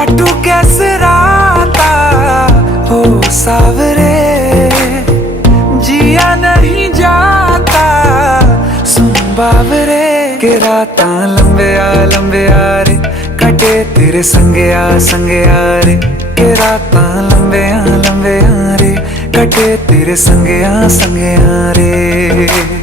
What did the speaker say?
काटू कैसे राता हो सावरे, जिया नहीं जाता सुन बावरे। के राता लंबे आ रे, कटे तेरे संगे आ रे। के राता लंबे आ रे, कटे तेरे संगे आ रे।